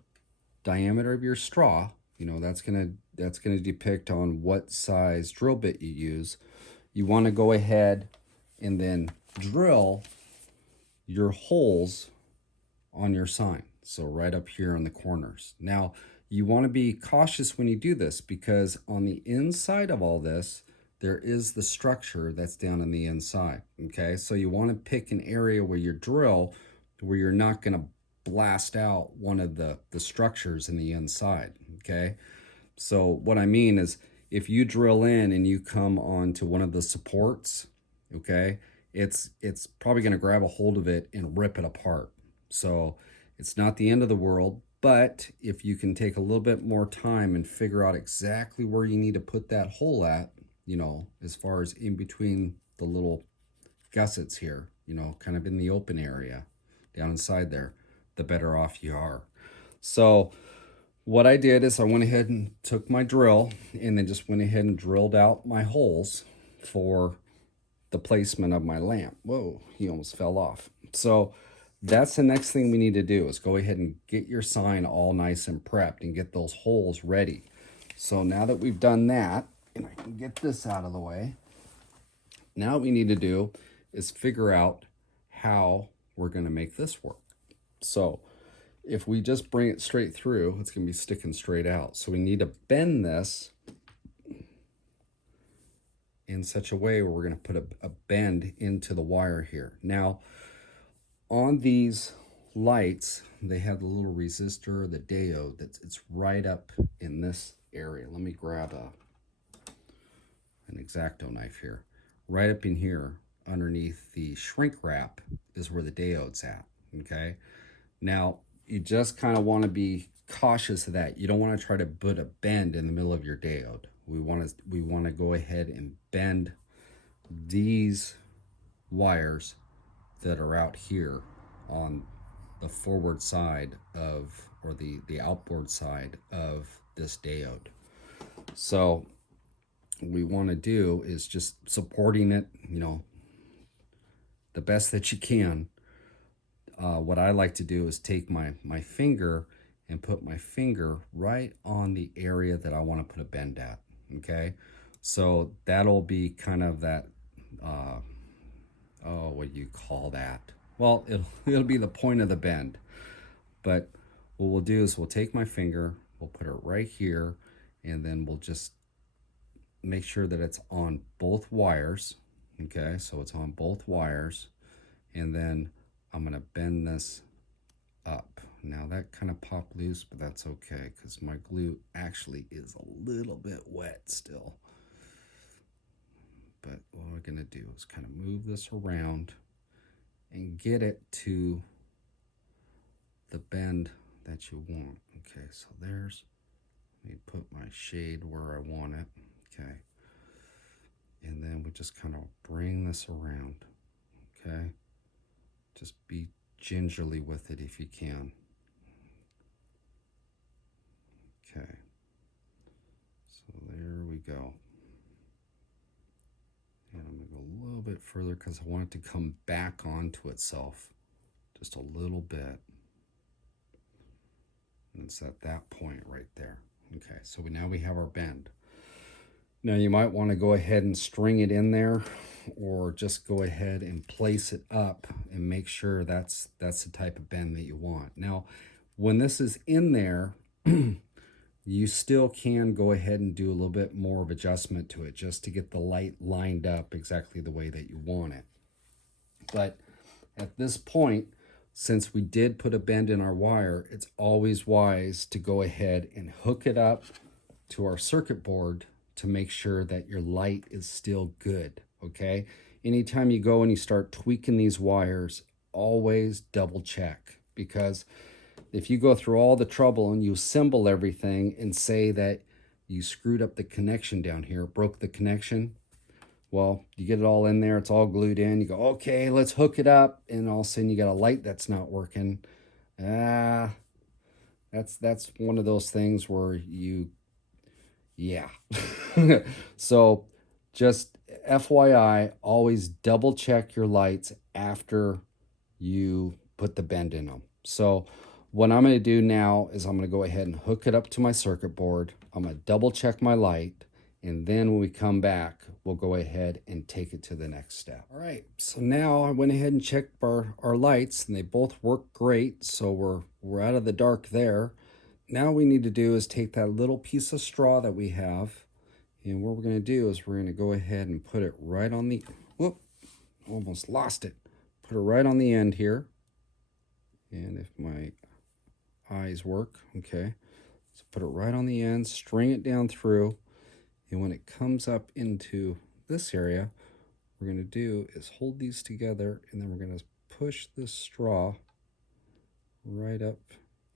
diameter of your straw, you know, that's gonna depict on what size drill bit you use. You want to go ahead and then drill your holes on your sign. So right up here in the corners. Now, you want to be cautious when you do this, because on the inside of all this, there is the structure that's down on the inside. Okay, so you want to pick an area where you drill where you're not going to blast out one of the structures in the inside. Okay, so what I mean is, if you drill in and you come onto one of the supports, okay, it's probably going to grab a hold of it and rip it apart. So it's not the end of the world, but if you can take a little bit more time and figure out exactly where you need to put that hole at, you know, as far as in between the little gussets here, you know, kind of in the open area down inside there, the better off you are. So what I did is I went ahead and took my drill and then just went ahead and drilled out my holes for the placement of my lamp. Whoa, he almost fell off. So that's the next thing we need to do, is go ahead and get your sign all nice and prepped and get those holes ready. So now that we've done that, and I can get this out of the way, now what we need to do is figure out how we're going to make this work. So if we just bring it straight through, it's going to be sticking straight out. So we need to bend this in such a way where we're going to put a bend into the wire here. Now, on these lights, they have the little resistor, the diode, it's right up in this area. Let me grab an X-Acto knife here. Right up in here, underneath the shrink wrap, is where the diode's at, okay? Now, you just kind of want to be cautious of that. You don't want to try to put a bend in the middle of your diode. We want to go ahead and bend these wires that are out here on the forward side of, or the outboard side of this diode. So we want to do is just supporting it, you know, the best that you can. What I like to do is take my finger and put my finger right on the area that I want to put a bend at, okay? So that'll be kind of that, oh, what do you call that? Well, it'll be the point of the bend. But what we'll do is we'll take my finger, we'll put it right here, and then we'll just make sure that it's on both wires, okay? So it's on both wires, and then I'm gonna bend this up. Now that kind of popped loose, but that's okay because my glue actually is a little bit wet still. But what we're gonna do is kind of move this around and get it to the bend that you want. Okay, so there's, let me put my shade where I want it, okay? And then we just kind of bring this around, okay? Just be gingerly with it if you can. Okay, so there we go. And I'm gonna go a little bit further because I want it to come back onto itself just a little bit. And it's at that point right there. Okay, so now we have our bend. Now you might want to go ahead and string it in there, or just go ahead and place it up and make sure that's the type of bend that you want. Now, when this is in there, you still can go ahead and do a little bit more of adjustment to it just to get the light lined up exactly the way that you want it. But at this point, since we did put a bend in our wire, it's always wise to go ahead and hook it up to our circuit board to make sure that your light is still good, okay? Anytime you go and you start tweaking these wires, always double check, because if you go through all the trouble and you assemble everything and say that you screwed up the connection down here, broke the connection, well, you get it all in there, it's all glued in, you go, okay, let's hook it up, and all of a sudden you got a light that's not working. That's one of those things where you, yeah. So just FYI, always double check your lights after you put the bend in them. So what I'm going to do now is I'm going to go ahead and hook it up to my circuit board. I'm going to double check my light, and then when we come back, we'll go ahead and take it to the next step. All right, so now I went ahead and checked our lights, and they both work great. So we're out of the dark there. Now we need to do is take that little piece of straw that we have, and what we're going to do is we're going to go ahead and put it right on the, whoop, almost lost it. Put it right on the end here. And if my eyes work, okay. So put it right on the end, string it down through, and when it comes up into this area, what we're going to do is hold these together, and then we're going to push this straw right up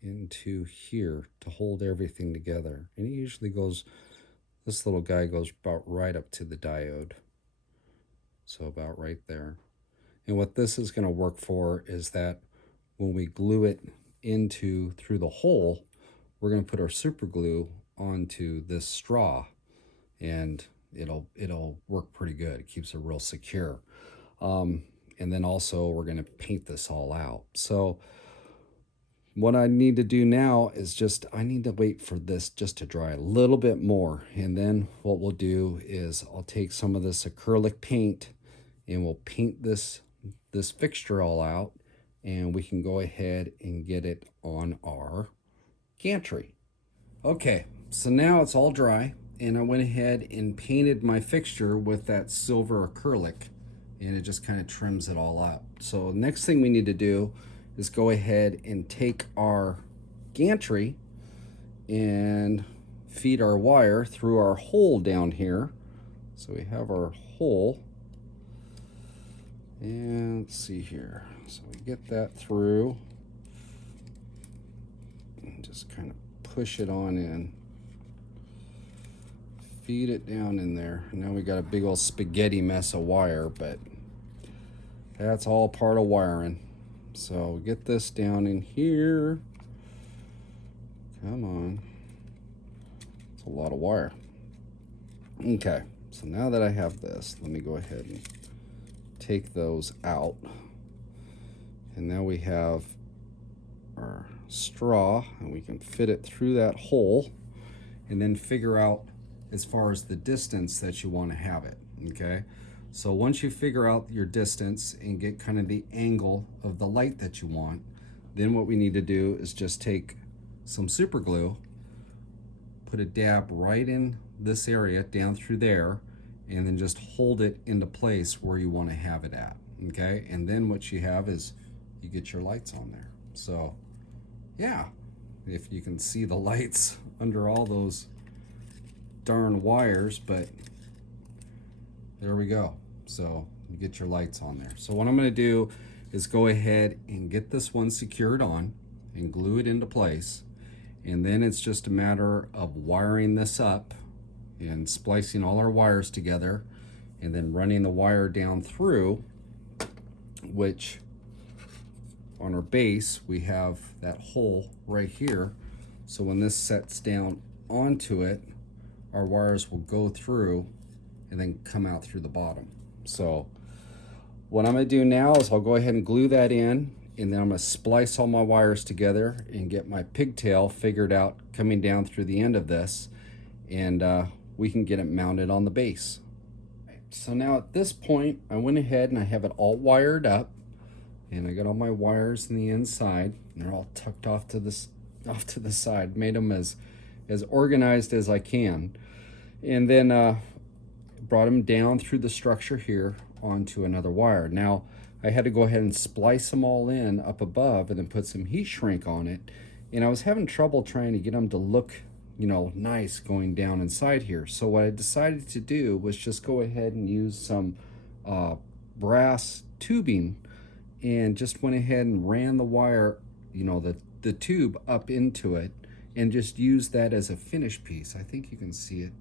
into here to hold everything together. And it usually goes, this little guy goes about right up to the diode. So about right there. And what this is going to work for is that when we glue it into through the hole, we're going to put our super glue onto this straw, and it'll work pretty good. It keeps it real secure. And then also we're going to paint this all out. So what I need to do now is I need to wait for this just to dry a little bit more. And then what we'll do is I'll take some of this acrylic paint and we'll paint this fixture all out, and we can go ahead and get it on our gantry. Okay, so now it's all dry, and I went ahead and painted my fixture with that silver acrylic, and it just kind of trims it all up. So next thing we need to do is go ahead and take our gantry and feed our wire through our hole down here. So we have our hole, and let's see here. So we get that through and just kind of push it on in. Feed it down in there. And now we got a big old spaghetti mess of wire, but that's all part of wiring. So get this down in here. Come on. It's a lot of wire. Okay, so now that I have this, let me go ahead and take those out. And now we have our straw, and we can fit it through that hole and then figure out as far as the distance that you want to have it. Okay, so once you figure out your distance and get kind of the angle of the light that you want, then what we need to do is just take some super glue, put a dab right in this area down through there, and then just hold it into place where you want to have it at. Okay, and then what you have is you get your lights on there. So yeah, if you can see the lights under all those darn wires, but there we go. So you get your lights on there. So what I'm going to do is go ahead and get this one secured on and glue it into place, and then it's just a matter of wiring this up and splicing all our wires together and then running the wire down through, which on our base we have that hole right here. So when this sets down onto it, our wires will go through and then come out through the bottom. So what I'm going to do now is I'll go ahead and glue that in, and then I'm going to splice all my wires together and get my pigtail figured out coming down through the end of this, and we can get it mounted on the base. So now at this point, I went ahead and I have it all wired up, and I got all my wires in the inside, and they're all tucked off to the side. Made them as organized as I can, and then brought them down through the structure here onto another wire. Now I had to go ahead and splice them all in up above and then put some heat shrink on it, and I was having trouble trying to get them to look, you know, nice going down inside here. So what I decided to do was just go ahead and use some brass tubing, and just went ahead and ran the wire, you know, the tube up into it, and just use that as a finish piece. I think you can see it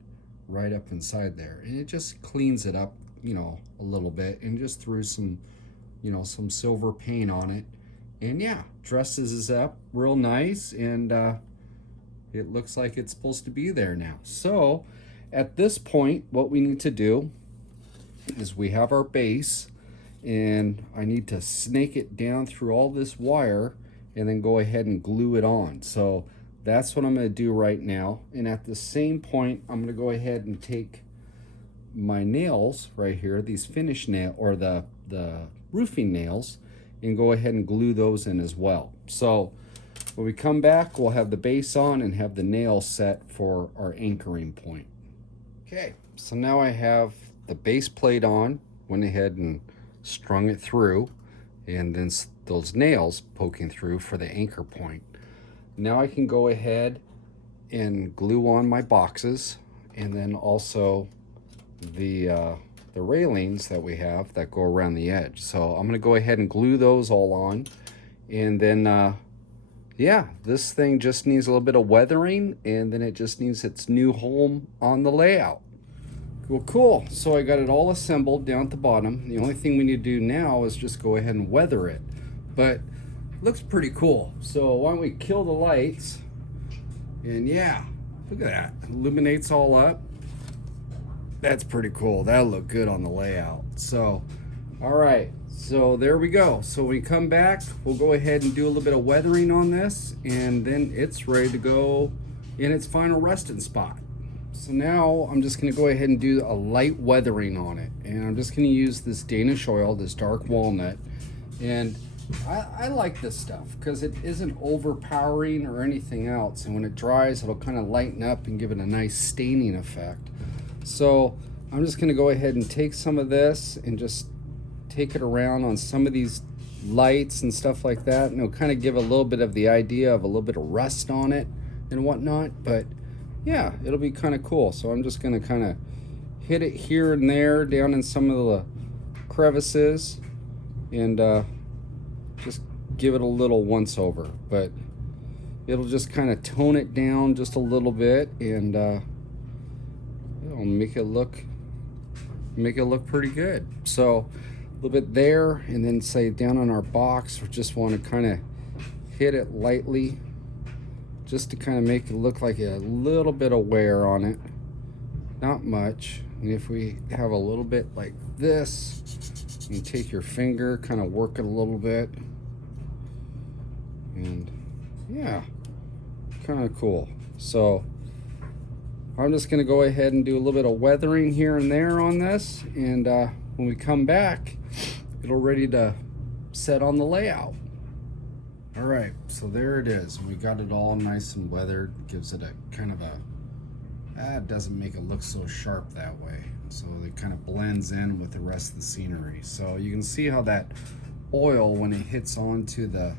right up inside there, and it just cleans it up, you know, a little bit, and just threw some, you know, some silver paint on it, and yeah, dresses it up real nice, and it looks like it's supposed to be there now. So at this point, what we need to do is we have our base, and I need to snake it down through all this wire and then go ahead and glue it on. So that's what I'm going to do right now. And at the same point, I'm going to go ahead and take my nails right here, these finish nail, or the roofing nails, and go ahead and glue those in as well. So when we come back, we'll have the base on and have the nail set for our anchoring point. Okay, so now I have the base plate on, went ahead and strung it through, and then those nails poking through for the anchor point. Now I can go ahead and glue on my boxes, and then also the railings that we have that go around the edge. So I'm going to go ahead and glue those all on, and then yeah, this thing just needs a little bit of weathering, and then it just needs its new home on the layout. Well, cool. So I got it all assembled down at the bottom. The only thing we need to do now is just go ahead and weather it, but it looks pretty cool. So why don't we kill the lights? And yeah, look at that, illuminates all up. That's pretty cool. That'll look good on the layout. So all right, so there we go. So when we come back, we'll go ahead and do a little bit of weathering on this, and then it's ready to go in its final resting spot. So now I'm just going to go ahead and do a light weathering on it, and I'm just going to use this Danish oil, this dark walnut, and I like this stuff because it isn't overpowering or anything else, and when it dries it'll kind of lighten up and give it a nice staining effect. So I'm just going to go ahead and take some of this and just take it around on some of these lights and stuff like that, and it'll kind of give a little bit of the idea of a little bit of rust on it and whatnot. But yeah, it'll be kind of cool. So I'm just going to kind of hit it here and there down in some of the crevices and just give it a little once over, but it'll just kind of tone it down just a little bit, and it'll make it look pretty good. So a little bit there, and then say down on our box, we just want to kind of hit it lightly just to kind of make it look like a little bit of wear on it, not much. And if we have a little bit like this, you take your finger, kind of work it a little bit, and yeah, kind of cool. So I'm just going to go ahead and do a little bit of weathering here and there on this, and when we come back, it'll ready to set on the layout. All right, so there it is. We got it all nice and weathered. Gives it a kind of a, it doesn't make it look so sharp that way. So it kind of blends in with the rest of the scenery. So you can see how that oil, when it hits onto the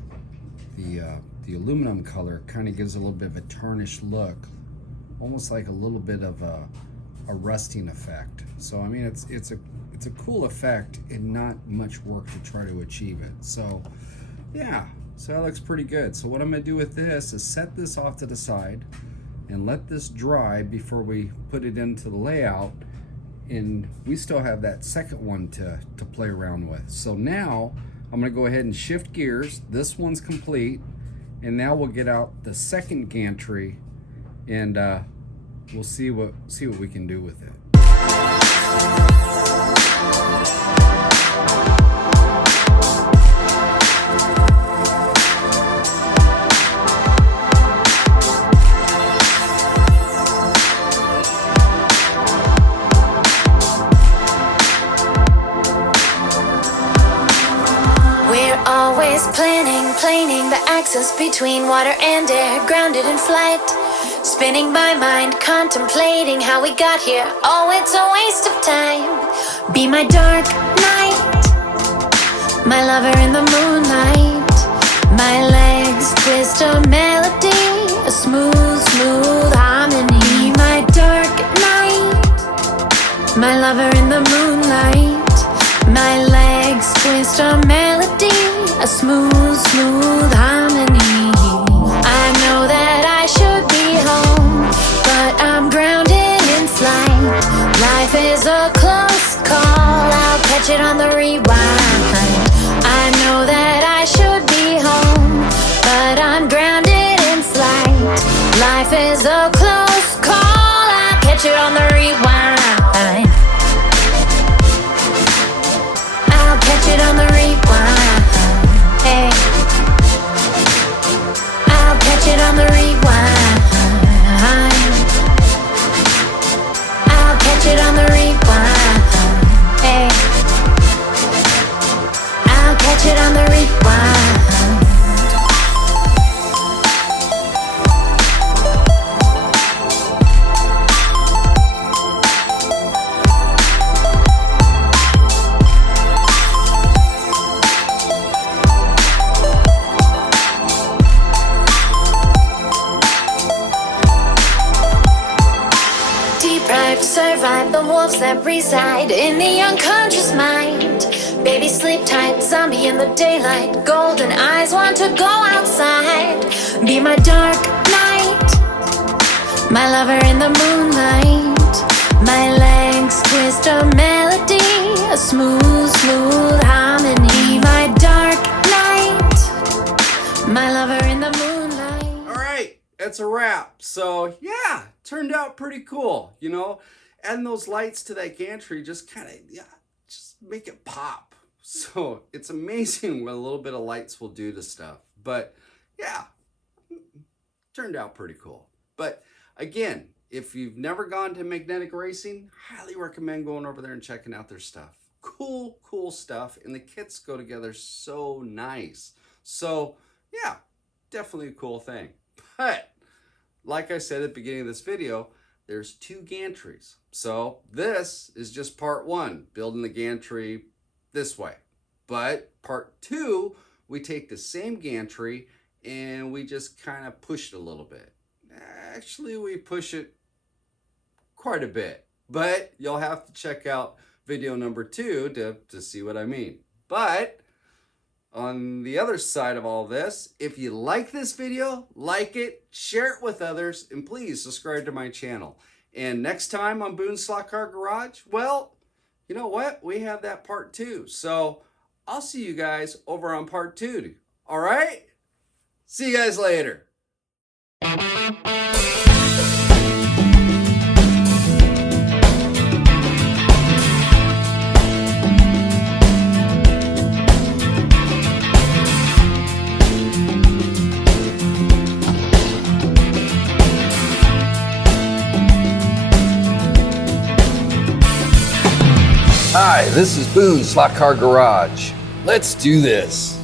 aluminum color, kind of gives a little bit of a tarnished look, almost like a little bit of a rusting effect. So I mean, it's a cool effect and not much work to try to achieve it. So yeah, so that looks pretty good. So what I'm gonna do with this is set this off to the side and let this dry before we put it into the layout. And we still have that second one to play around with. So now I'm gonna go ahead and shift gears. This one's complete, and now we'll get out the second gantry, and we'll see what we can do with it. Planing the axis between water and air, grounded in flight. Spinning my mind, contemplating how we got here. Oh, it's a waste of time. Be my dark night, my lover in the moonlight. My legs twist a melody, a smooth, smooth harmony. My dark night, my lover in the moonlight. My legs twist a melody, a smooth, smooth harmony. I know that I should be home, but I'm grounded in flight. Life is a close call, I'll catch it on the rewind. I know that I should be home, but I'm grounded in flight. Life is a close call, I'll catch it on the rewind. I'll catch it on the rewind. Hey, I'll catch it on the rewind. I'll catch it on the rewind. Hey, I'll catch it on the rewind. Survive the wolves that reside in the unconscious mind. Baby, sleep tight, zombie in the daylight. Golden eyes want to go outside. Be my dark night, my lover in the moonlight. My legs twist a melody, a smooth, smooth harmony. My dark night, my lover in the moonlight. All right, that's a wrap. So yeah, turned out pretty cool, you know. Adding those lights to that gantry just kind of, yeah, just make it pop. So it's amazing what a little bit of lights will do to stuff. But yeah, turned out pretty cool. But again, if you've never gone to Magnetic Racing, highly recommend going over there and checking out their stuff. cool stuff, and the kits go together so nice. So yeah, definitely a cool thing. But like I said at the beginning of this video, there's 2 gantries. So this is just part 1, building the gantry this way. But part 2, we take the same gantry and we just kind of push it a little bit. Actually, we push it quite a bit, but you'll have to check out video number 2 to see what I mean. But on the other side of all this, if you like this video, like it, share it with others, and please subscribe to my channel. And next time on Boone's Slot Car Garage, well, you know what? We have that part 2. So I'll see you guys over on part 2. All right? See you guys later. Hi, this is Boone's Slot Car Garage. Let's do this.